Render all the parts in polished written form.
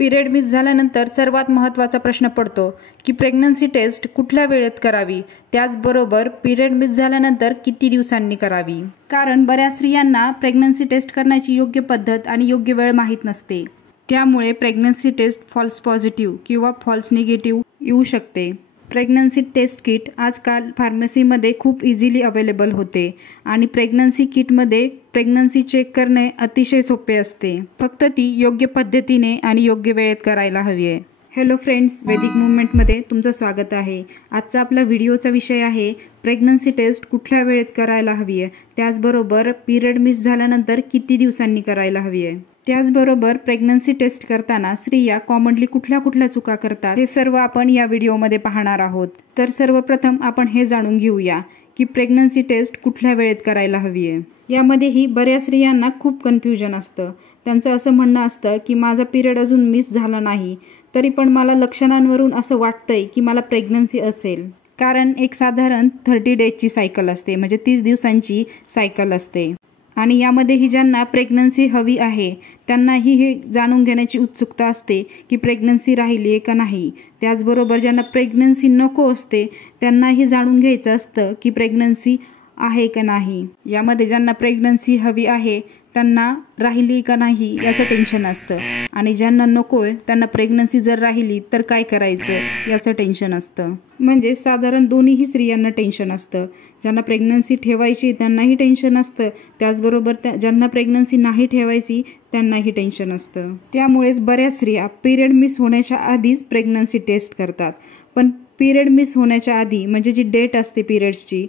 Period miss झाल्यानंतर सर्वात महत्त्वाचा प्रश्न पडतो की प्रेग्नन्सी टेस्ट कुठल्या वेळेत करावी, त्याचबरोबर पिरियड मिस झाल्यानंतर किती दिवसांनी करावी। कारण बऱ्याच स्त्रियांना प्रेग्नन्सी टेस्ट करण्याची योग्य पद्धत आणि योग्य वेळ माहीत नसते, त्यामुळे प्रेग्नन्सी टेस्ट फॉल्स पॉझिटिव्ह किंवा फॉल्स निगेटिव्ह येऊ शकते। प्रेग्नन्सी टेस्ट किट आजकाल फार्मसीमध्ये खूप इझिली अवेलेबल होते आणि प्रेग्नन्सी किटमध्ये प्रेग्नन्सी चेक करणे अतिशय सोपे असते, फक्त ती योग्य पद्धतीने आणि योग्य वेळेत करायला हवी आहे। हॅलो फ्रेंड्स, वैदिक मुवमेंटमध्ये तुमचं स्वागत आहे। आजचा आपला व्हिडिओचा विषय आहे प्रेग्नन्सी टेस्ट कुठल्या वेळेत करायला हवी आहे, त्याचबरोबर पिरियड मिस झाल्यानंतर किती दिवसांनी करायला हवी आहे। त्याचबरोबर प्रेग्नन्सी टेस्ट करताना स्त्रिया कॉमनली कुठल्या चुका करतात हे सर्व आपण या व्हिडिओमध्ये पाहणार आहोत। तर सर्वप्रथम आपण हे जाणून घेऊया की प्रेग्नन्सी टेस्ट कुठल्या वेळेत करायला हवी आहे। यामध्येही बऱ्याच स्त्रियांना खूप कन्फ्युजन असतं। त्यांचं असं म्हणणं असतं की माझा पिरियड अजून मिस झाला नाही, तरी पण मला लक्षणांवरून असं वाटतंय की मला प्रेग्नन्सी असेल। कारण एक साधारण 30 डेजची सायकल असते, म्हणजे 30 दिवसांची सायकल असते आणि यामध्येही ज्यांना प्रेग्नन्सी हवी आहे त्यांनाही हे जाणून घेण्याची उत्सुकता असते की प्रेग्नन्सी राहिली आहे का नाही। त्याचबरोबर ज्यांना प्रेग्नन्सी नको असते त्यांनाही जाणून घ्यायचं असतं की प्रेग्नन्सी आहे का नाही। यामध्ये ज्यांना प्रेग्नन्सी हवी आहे त्यांना राहिली का नाही याचं टेन्शन असतं आणि ज्यांना नकोय त्यांना प्रेग्नन्सी जर राहिली तर काय करायचं याचं टेन्शन असतं। म्हणजे साधारण दोन्हीही स्त्रियांना टेन्शन असतं। ज्यांना प्रेग्नन्सी ठेवायची त्यांनाही टेन्शन असतं, त्याचबरोबर ज्यांना प्रेग्नन्सी नाही ठेवायची त्यांनाही टेन्शन असतं। त्यामुळेच बऱ्याच स्त्रिया पिरियड मिस होण्याच्या आधीच प्रेग्नन्सी टेस्ट करतात। पण पिरियड मिस होण्याच्या आधी म्हणजे जी डेट असते पिरियड्सची,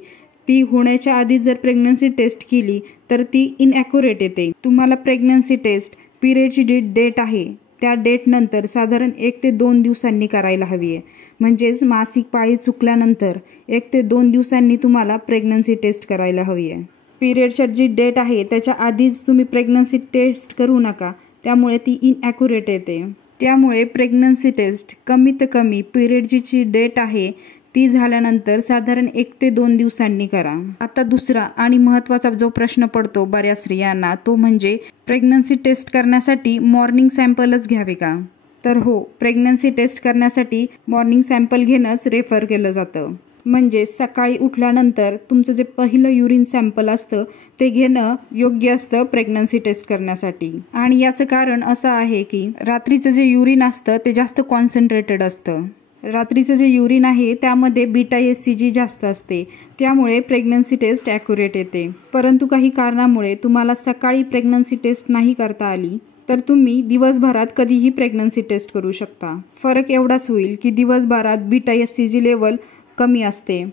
ती होण्याच्या आधी जर प्रेग्नन्सी टेस्ट केली तर ती इनॲक्युरेट येते। तुम्हाला प्रेग्नन्सी टेस्ट पिरियडची जी डेट आहे त्या डेट नंतर साधारण 1 ते 2 दिवसांनी करायला हवी आहे। म्हणजेच मासिक पाळी चुकल्यानंतर 1 ते 2 दिवसांनी तुम्हाला प्रेग्नन्सी टेस्ट करायला हवी आहे। पिरियडची जी डेट आहे त्याच्या आधीच तुम्ही प्रेग्नन्सी टेस्ट करू नका, त्यामुळे ती इनॲक्युरेट येते। त्यामुळे प्रेग्नन्सी टेस्ट कमीत कमी पिरियडची जी डेट आहे ती झाल्यानंतर साधारण 1 ते 2 दिवसांनी करा। आता दुसरा आणि महत्त्वाचा जो प्रश्न पडतो बऱ्याच स्त्रियांना तो म्हणजे प्रेग्नन्सी टेस्ट करण्यासाठी मॉर्निंग सॅम्पलच घ्यावे का? तर हो, प्रेग्नन्सी टेस्ट करण्यासाठी मॉर्निंग सॅम्पल घेणंच रेफर केलं जातं। म्हणजे सकाळी उठल्यानंतर तुमचं जे पहिलं युरिन सॅम्पल असतं ते घेणं योग्य असतं प्रेग्नन्सी टेस्ट करण्यासाठी। आणि याचं कारण असं आहे की रात्रीचं जे युरिन असतं ते जास्त कॉन्सन्ट्रेटेड असतं। रात्रीचं जे युरिन आहे त्यामध्ये बीटा HCG जास्त असते, त्यामुळे प्रेग्नन्सी टेस्ट ॲक्युरेट येते। परंतु काही कारणामुळे तुम्हाला सकाळी प्रेग्नन्सी टेस्ट नाही करता आली तर तुम्ही दिवसभरात कधीही प्रेग्नन्सी टेस्ट करू शकता। फरक एवढाच होईल की दिवसभरात बीटा HCG लेवल कमी असते,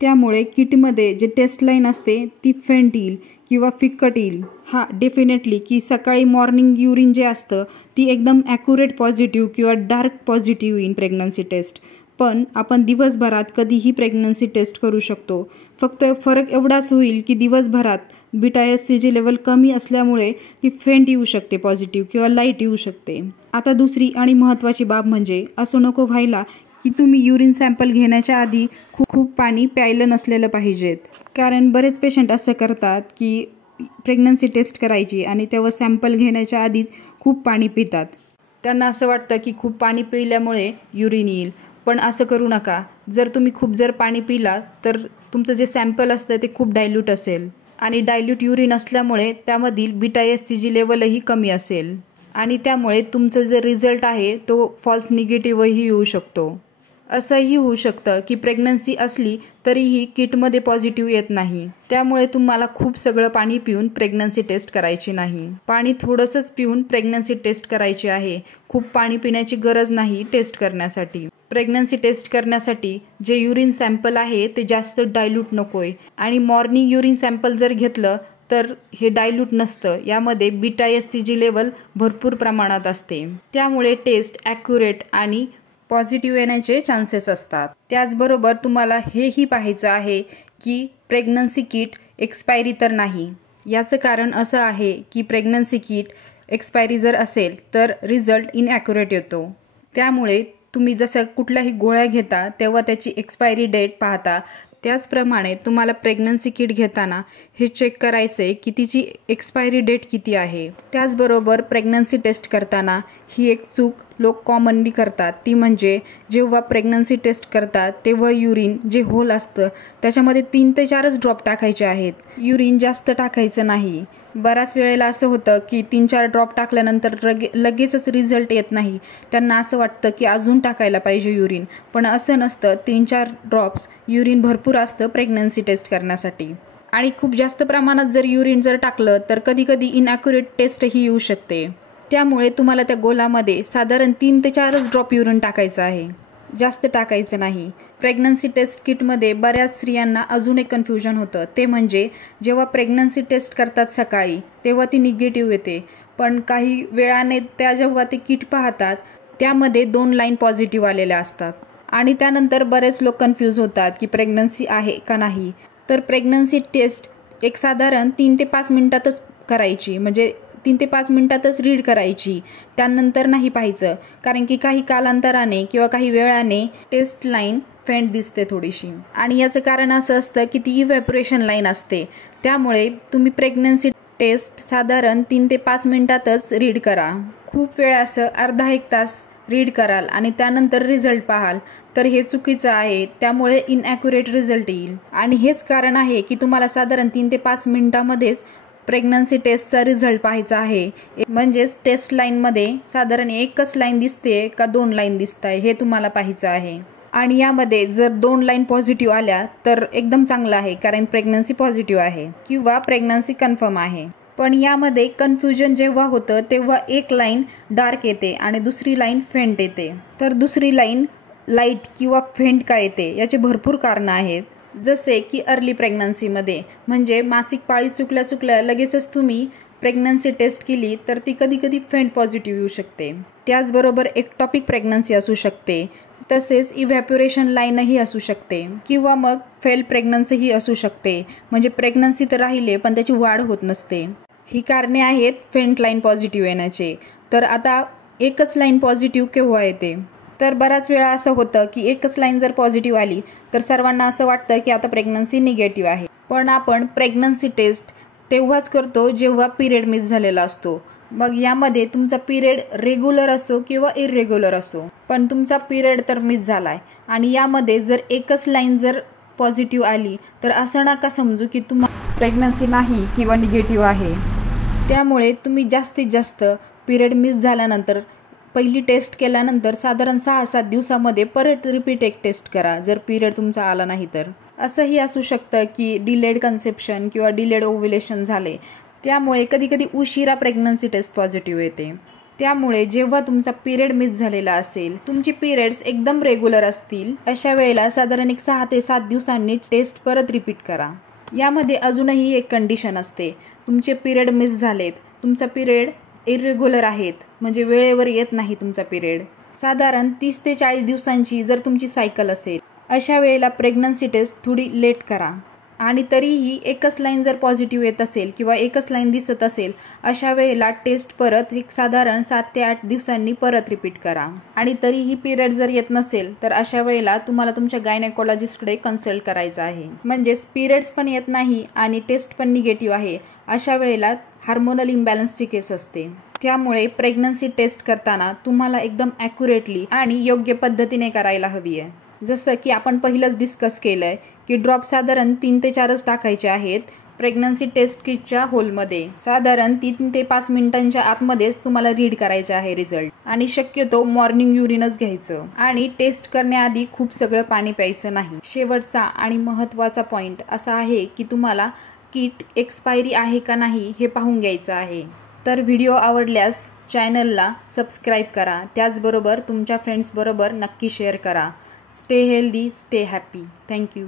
त्यामुळे किटमध्ये जे टेस्ट लाईन असते ती फेंट येईल किंवा फिक्कट येईल। हा डेफिनेटली की सकाळी मॉर्निंग युरिन जे असतं ती एकदम ॲक्युरेट पॉझिटिव्ह किंवा डार्क पॉझिटिव्ह येईल प्रेग्नन्सी टेस्ट। पण आपण दिवसभरात कधीही प्रेग्नन्सी टेस्ट करू शकतो। फक्त फरक एवढाच होईल की दिवसभरात बीटा HCG लेवल कमी असल्यामुळे ती फेंट येऊ शकते पॉझिटिव्ह किंवा लाईट येऊ शकते। आता दुसरी आणि महत्त्वाची बाब म्हणजे असं नको व्हायला की तुम्ही युरिन सॅम्पल घेण्याच्या आधी खूप पाणी प्यायलं नसलेलं पाहिजेत। कारण बरेच पेशंट असं करतात की प्रेग्नन्सी टेस्ट करायची आणि तेव्हा सॅम्पल घेण्याच्या आधीच खूप पाणी पितात। त्यांना असं वाटतं की खूप पाणी पिल्यामुळे युरिन येईल, पण असं करू नका। जर तुम्ही खूप पाणी पिला तर तुमचं जे सॅम्पल असतं ते खूप डायल्यूट असेल आणि डायल्यूट युरिन असल्यामुळे त्यामधील बीटा HCG लेवलही कमी असेल आणि त्यामुळे तुमचं जे रिझल्ट आहे तो फॉल्स निगेटिव्हही येऊ शकतो। असंही होऊ शकतं की प्रेग्नन्सी असली तरीही किटमध्ये पॉझिटिव्ह येत नाही, त्यामुळे तुम्हाला खूप सगळं पाणी पिऊन प्रेग्नन्सी टेस्ट करायची नाही। पाणी थोडंसंच पिऊन प्रेग्नन्सी टेस्ट करायची आहे। खूप पाणी पिण्याची गरज नाही टेस्ट करण्यासाठी। प्रेग्नन्सी टेस्ट करण्यासाठी जे युरिन सॅम्पल आहे ते जास्त डायल्यूट नकोय आणि मॉर्निंग युरिन सॅम्पल जर घेतलं तर हे डायल्यूट नसतं, यामध्ये बीटा HCG लेवल भरपूर प्रमाणात असते, त्यामुळे टेस्ट ॲक्युरेट आणि पॉझिटिव्ह येण्याचे चान्सेस असतात। त्याचबरोबर तुम्हाला हेही पाहायचं आहे की प्रेग्नन्सी किट एक्सपायरी तर नाही। याचं कारण असं आहे की प्रेग्नन्सी किट एक्सपायरी जर असेल तर रिझल्ट इनॲक्युरेट येतो। त्यामुळे तुम्ही जसं कुठल्याही गोळ्या घेता तेव्हा त्याची एक्सपायरी डेट पाहता। त्याचप्रमाणे तुम्हाला प्रेग्नन्सी किट घेताना हे चेक करायचं आहे की तिची एक्सपायरी डेट किती आहे। त्याचबरोबर प्रेग्नन्सी टेस्ट करताना ही एक चूक लोक कॉमनली करतात, ती म्हणजे जेव्हा प्रेग्नन्सी टेस्ट करतात तेव्हा युरिन जे होल असतं त्याच्यामध्ये 3 ते 4च ड्रॉप टाकायचे आहेत, युरिन जास्त टाकायचं नाही। बऱ्याच वेळेला असं होतं की 3-4 ड्रॉप टाकल्यानंतर लगेचच रिझल्ट येत नाही, त्यांना असं वाटतं की अजून टाकायला पाहिजे युरिन, पण असं नसतं। 3-4 ड्रॉप्स युरिन भरपूर असतं प्रेग्नन्सी टेस्ट करण्यासाठी। आणि खूप जास्त प्रमाणात जर युरिन जर टाकलं तर कधी कधी इनॲक्युरेट टेस्टही येऊ शकते। त्यामुळे तुम्हाला त्या गोलामध्ये साधारण 3 ते 4च ड्रॉप युरिन टाकायचं आहे, जास्त टाकायचं नाही। प्रेग्नन्सी टेस्ट किटमध्ये बऱ्याच स्त्रियांना अजून एक कन्फ्युजन होतं, ते म्हणजे जेव्हा प्रेग्नन्सी टेस्ट करतात सकाळी तेव्हा ती निगेटिव्ह येते, पण काही वेळाने त्या जेव्हा ते किट पाहतात त्यामध्ये 2 लाईन पॉझिटिव्ह आलेल्या असतात आणि त्यानंतर बरेच लोक कन्फ्यूज होतात की प्रेग्नन्सी आहे का नाही। तर प्रेग्नन्सी टेस्ट एक साधारण 3 ते 5 मिनिटातच करायची, म्हणजे 3 ते 5 मिनिटातच रीड करायची, त्यानंतर नाही पाहायचं, कारण की काही कालांतराने किंवा काही वेळाने टेस्ट लाईन फेंट दिसते थोडीशी, आणि याचं कारण असं असतं की ती इव्हॅपोरेशन लाईन असते। त्यामुळे तुम्ही प्रेग्नन्सी टेस्ट साधारण 3 ते 5 मिनिटातच रीड करा। खूप वेळ असं अर्धा 1 तास रीड कराल आणि त्यानंतर रिझल्ट पाहाल तर हे चुकीचं आहे, त्यामुळे इनॲक्युरेट रिझल्ट येईल। आणि हेच कारण आहे की तुम्हाला साधारण 3 ते 5 मिनिटामध्येच प्रेग्नन्सी टेस्टचा रिझल्ट पाहायचा आहे, म्हणजेच टेस्ट लाईनमध्ये साधारण एकच लाईन दिसते का 2 लाईन दिसत आहे हे तुम्हाला पाहायचं आहे। आणि यामध्ये जर 2 लाईन पॉझिटिव्ह आल्या तर एकदम चांगलं आहे, कारण प्रेग्नन्सी पॉझिटिव्ह आहे किंवा प्रेग्नन्सी कन्फर्म आहे। पण यामध्ये कन्फ्युजन जेव्हा होतं तेव्हा एक लाईन डार्क येते आणि दुसरी लाईन फेंट येते। तर दुसरी लाईन लाईट किंवा फेंट का येते याचे भरपूर कारणं आहेत, जसे की अर्ली प्रेग्नन्सीमध्ये, म्हणजे मासिक पाळी चुकल्या लगेचच तुम्ही प्रेग्नन्सी टेस्ट केली तर ती कधी कधी फेंट पॉझिटिव्ह येऊ शकते। त्याचबरोबर एक्टॉपिक प्रेग्नन्सी असू शकते, तसेच इव्हॅपोरेशन लाईनही असू शकते, किंवा मग फेल प्रेग्नन्सीही असू शकते, म्हणजे प्रेग्नन्सी तर राहिले पण त्याची वाढ होत नसते। ही कारणे आहेत फेंट लाईन पॉझिटिव्ह येण्याचे। तर आता एकच लाईन पॉझिटिव्ह केव्हा येते, तर बऱ्याच वेळा असं होतं की एकच लाईन जर पॉझिटिव्ह आली तर सर्वांना असं वाटतं की आता प्रेग्नन्सी निगेटिव्ह आहे। पण आपण प्रेग्नन्सी टेस्ट तेव्हाच करतो जेव्हा पिरियड मिस झालेला असतो। मग यामध्ये तुमचा पिरियड रेग्युलर असो किंवा इरेग्युलर असो, पण तुमचा पिरियड तर मिस झालाय आणि यामध्ये जर एकच लाईन जर पॉझिटिव्ह आली तर असं नका समजू की तुम्हाला प्रेग्नन्सी नाही किंवा निगेटिव्ह आहे। त्यामुळे तुम्ही जास्तीत जास्त पिरियड मिस झाल्यानंतर पहिली टेस्ट केल्यानंतर साधारण 6-7 दिवसामध्ये परत रिपीट एक टेस्ट करा, जर पिरियड तुमचा आला नाही तर। असंही असू शकतं की डिलेड कन्सेप्शन किंवा डिलेड ओव्युलेशन झाले, त्यामुळे कधी कधी उशिरा प्रेग्नन्सी टेस्ट पॉझिटिव्ह येते। त्यामुळे जेव्हा तुमचा पिरियड मिस झालेला असेल, तुमची पिरियड्स एकदम रेग्युलर असतील, अशा वेळेला साधारण 6 ते 7 दिवसांनी टेस्ट परत रिपीट करा। यामध्ये अजूनही एक कंडिशन असते, तुमचे पिरियड मिस झालेत, तुमचा पिरियड इरेग्युलर आहेत, म्हणजे वेळेवर येत नाही तुमचा पिरियड, साधारण 30 ते 40 दिवसांची जर तुमची सायकल असेल, अशा वेळेला प्रेग्नन्सी टेस्ट थोडी लेट करा। आणि तरीही एकच लाईन जर पॉझिटिव्ह येत असेल किंवा एकच लाईन दिसत असेल, अशा वेळेला टेस्ट परत एक साधारण 7 ते 8 दिवसांनी परत रिपीट करा। आणि तरीही पिरियड जर येत नसेल तर अशा वेळेला तुम्हाला तुमच्या गायनेकोलॉजिस्टकडे कन्सल्ट करायचं आहे, म्हणजेच पिरियड्स पण येत नाही आणि टेस्ट पण निगेटिव्ह आहे, अशा वेळेला हार्मोनल इम्बॅलन्सची केस असते। त्यामुळे प्रेग्नन्सी टेस्ट करताना तुम्हाला एकदम ॲक्युरेटली आणि योग्य पद्धतीने करायला हवी आहे। जसं की आपण पहिलंच डिस्कस केलंय की ड्रॉप साधारण 3 ते 4च टाकायचे आहेत प्रेग्नन्सी टेस्ट किटच्या होलमध्ये, साधारण 3 ते 5 मिनिटांच्या आतमध्येच तुम्हाला रीड करायचे आहे रिझल्ट, आणि शक्यतो मॉर्निंग युरिनच घ्यायचं आणि टेस्ट करण्याआधी खूप सगळं पाणी प्यायचं नाही। शेवटचा आणि महत्त्वाचा पॉईंट असा आहे की तुम्हाला किट एक्सपायरी आहे का नाही हे पाहून घ्यायचं आहे। तर व्हिडिओ आवडल्यास चॅनलला सबस्क्राईब करा, त्याचबरोबर तुमच्या फ्रेंड्सबरोबर नक्की शेअर करा। Stay healthy, stay happy. Thank you.